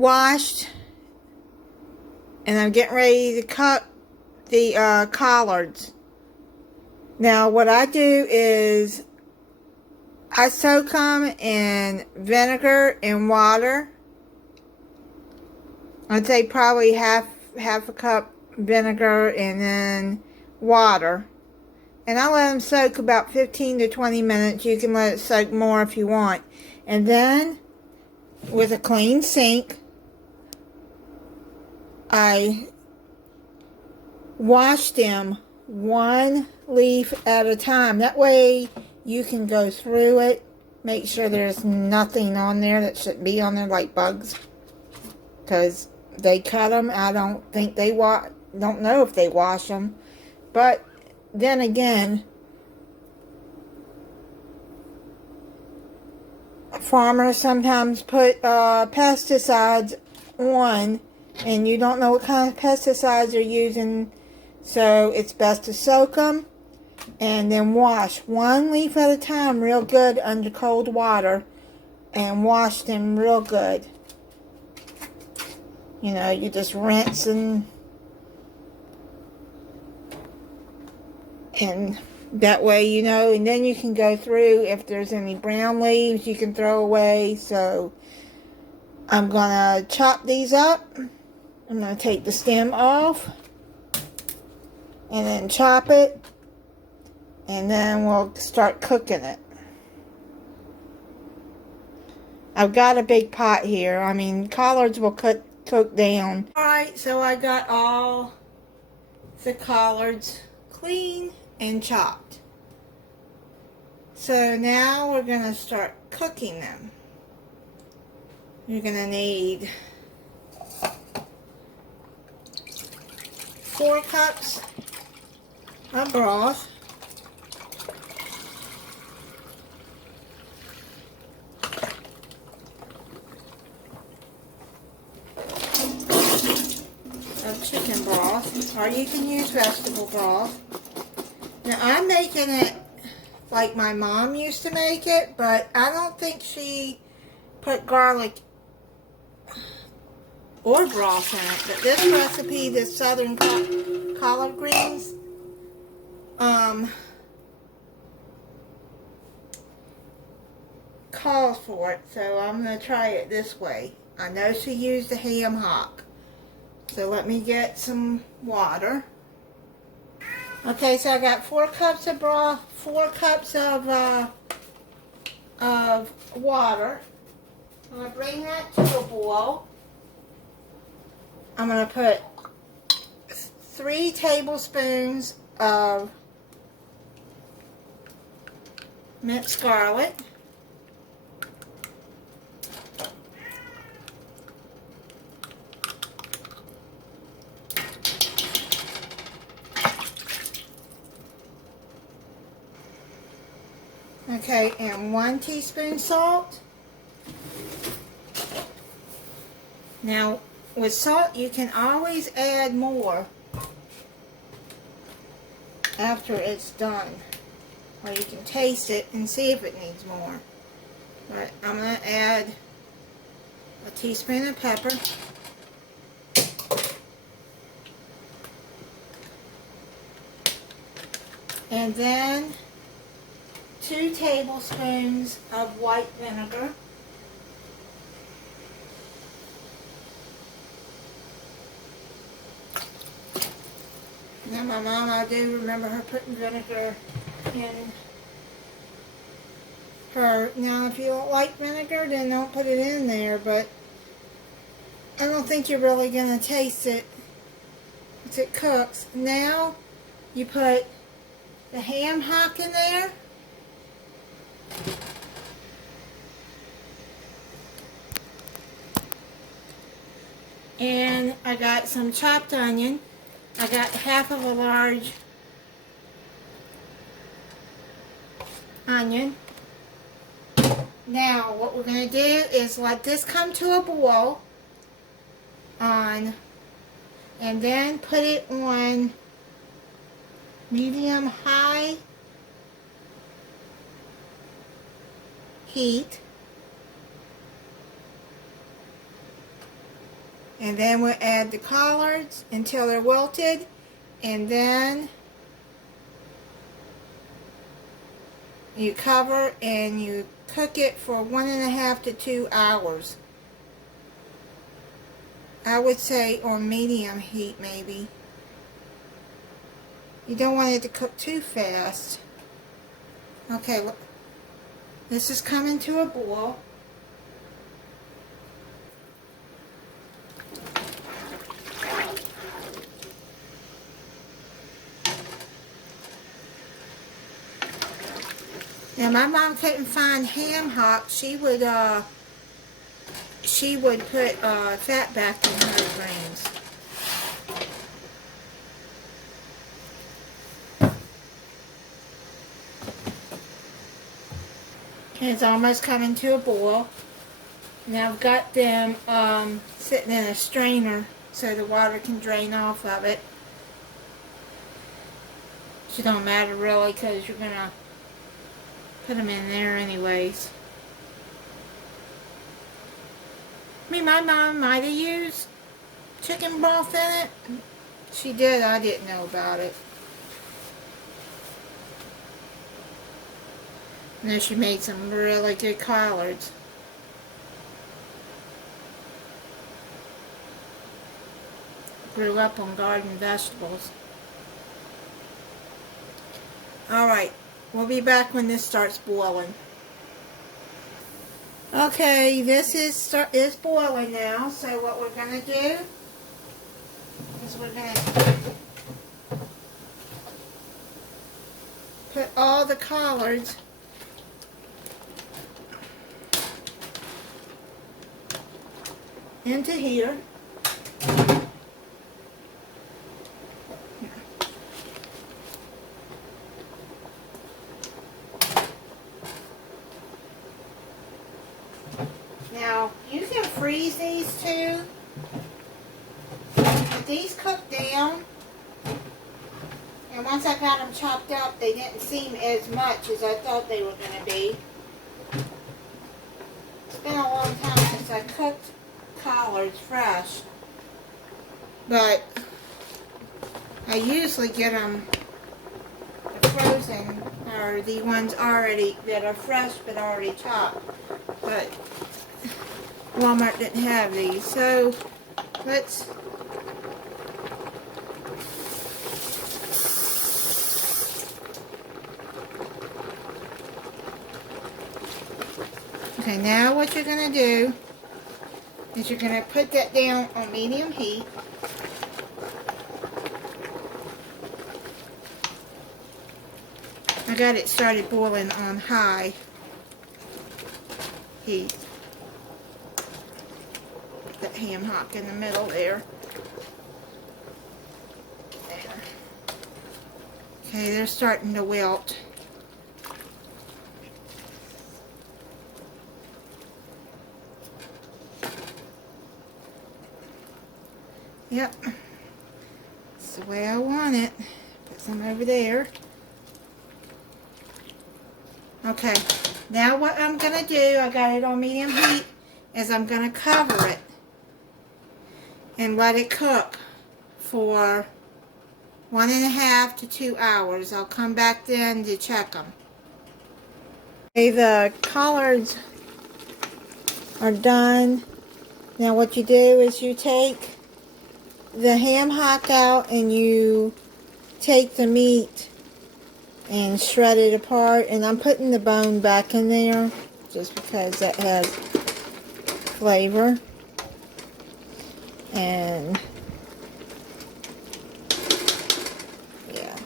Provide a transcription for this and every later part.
washed, and I'm getting ready to cut the collards. Now what I do is I soak them in vinegar and water. I'd say probably half a cup vinegar and then water. And I let them soak about 15 to 20 minutes. You can let it soak more if you want. And then, with a clean sink, I wash them one leaf at a time. That way you can go through it, make sure there's nothing on there that shouldn't be on there, like bugs. Because they cut them. I don't think they don't know if they wash them. But then again, farmers sometimes put pesticides on, and you don't know what kind of pesticides they're using, so it's best to soak them and then wash one leaf at a time real good under cold water, and wash them real good. You know, you just rinse and that way, you know, and then you can go through. If there's any brown leaves, you can throw away. So I'm gonna chop these up. I'm gonna take the stem off and then chop it, and then we'll start cooking it. I've got a big pot here. I mean, collards will cook down. Alright, so I got all the collards clean and chopped. So now we're going to start cooking them. You're going to need 4 cups of broth. Of chicken broth, or you can use vegetable broth. Now I'm making it like my mom used to make it, but I don't think she put garlic or broth in it. But this recipe, this southern collard greens, calls for it, so I'm going to try it this way. I know she used a ham hock. So let me get some water. Okay, so I got 4 cups of broth, 4 cups of water. I'm going to bring that to a boil. I'm going to put 3 tablespoons of minced garlic. Okay, and 1 teaspoon salt. Now, with salt, you can always add more after it's done. Or you can taste it and see if it needs more. But I'm going to add a teaspoon of pepper. And then 2 tablespoons of white vinegar. Now my mom, I do remember her putting vinegar in her. Now if you don't like vinegar, then don't put it in there, but I don't think you're really going to taste it as it cooks. Now you put the ham hock in there. And I got some chopped onion. I got half of a large onion. Now what we're going to do is let this come to a boil and then put it on medium high heat. And then we'll add the collards until they're wilted, and then you cover and you cook it for 1.5 to 2 hours. I would say on medium heat maybe. You don't want it to cook too fast. Okay, look. This is coming to a boil. Now my mom couldn't find ham hock. She would put fat back in her greens. Okay, it's almost coming to a boil. Now I've got them sitting in a strainer so the water can drain off of it. It don't matter really because you're gonna put them in there anyways. I mean, my mom might have used chicken broth in it. She did, I didn't know about it. And then she made some really good collards. Grew up on garden vegetables. Alright, we'll be back when this starts boiling. Okay, this is boiling now, so what we're going to do is we're going to put all the collards into here. Now, you can freeze these too. But these cook down. And once I got them chopped up, they didn't seem as much as I thought they were going to be. It's been a long time since I cooked collards fresh. But I usually get them frozen, or the ones already that are fresh but already chopped. But Walmart didn't have these, so let's okay, now what you're going to do is you're going to put that down on medium heat. I got it started boiling on high heat. That ham hock in the middle there. There. Okay, they're starting to wilt. Yep. That's the way I want it. Put some over there. Okay. Now what I'm going to do, I got it on medium heat, is I'm going to cover it and let it cook for 1.5 to 2 hours. I'll come back then to check them. Okay, the collards are done. Now what you do is you take the ham hock out and you take the meat and shred it apart. And I'm putting the bone back in there just because that has flavor. And yeah,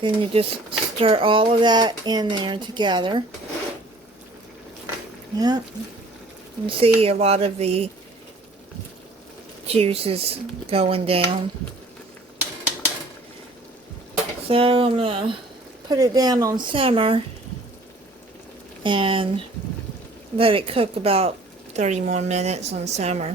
then you just stir all of that in there together. Yep, you can see a lot of the juices going down. So I'm gonna put it down on simmer and let it cook about 30 more minutes on simmer.